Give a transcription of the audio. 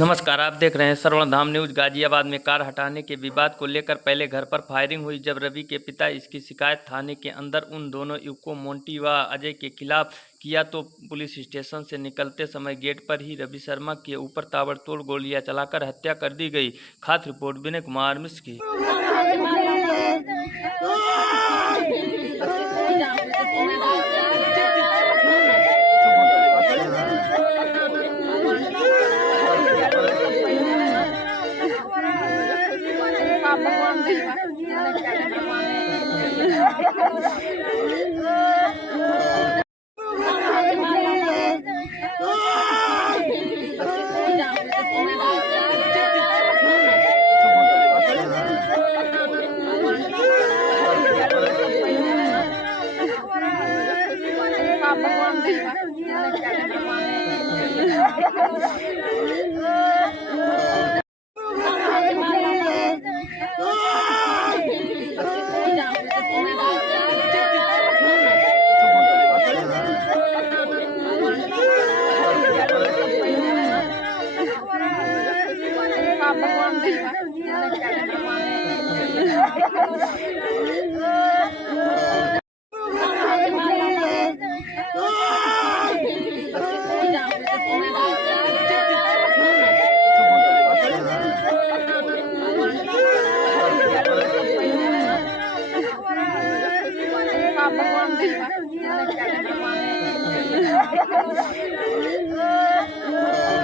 नमस्कार, आप देख रहे हैं श्रवण धाम न्यूज। गाजियाबाद में कार हटाने के विवाद को लेकर पहले घर पर फायरिंग हुई। जब रवि के पिता इसकी शिकायत थाने के अंदर उन दोनों युवकों मोंटी व अजय के खिलाफ किया तो पुलिस स्टेशन से निकलते समय गेट पर ही रवि शर्मा के ऊपर ताबड़तोड़ गोलियां चलाकर हत्या कर दी गई। खास रिपोर्ट विनय कुमार मिश्र की।